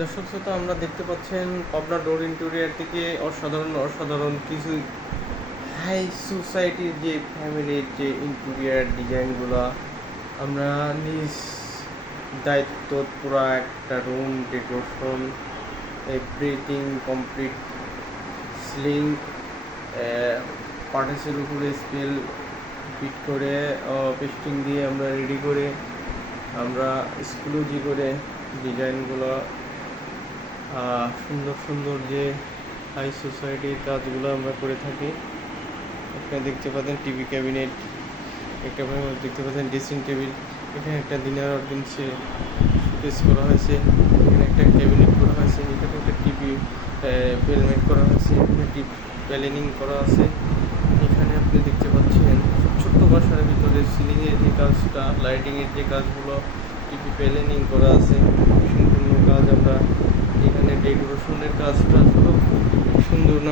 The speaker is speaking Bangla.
দর্শক শ্রোতা, আমরা দেখতে পাচ্ছেন পাবনা ডোর ইন্টেরিয়র থেকে অসাধারণ কিছু হাই সোসাইটির যে ফ্যামিলির যে ইন্টেরিয়র ডিজাইনগুলো আমরা নিজ দায়িত্ব পুরো একটা room decoration everything complete ceiling পার্টিসের উপরে স্পেল ফিট করে পেস্টিং দিয়ে আমরা রেডি করে আমরা এক্সক্লুসিভ করে ডিজাইনগুলো সুন্দর যে হাই সোসাইটির কাজগুলো আমরা করে থাকি। আপনারা দেখতে পাচ্ছেন টিভি ক্যাবিনেট, একটা দেখতে পাচ্ছেন ড্রেসিং টেবিল, এখানে একটা ডিনার অর্গেন্সে শোকেস করা হয়েছে, এখানে একটা ক্যাবিনেট করা হয়েছে, এখানে একটা টিভি বেলমেট করা হয়েছে, এখানে টিভি প্যালেনিং করা আছে। এখানে আপনি দেখতে পাচ্ছেন ছোট্ট বাসার ভিতরে সিলিংয়ের যে কাজটা, লাইটিংয়ের যে কাজগুলো, টিভি প্যালেনিং করা আছে, সম্পূর্ণ কাজ আমরা এখানে ডেকোরেশনের কাজটা খুব সুন্দর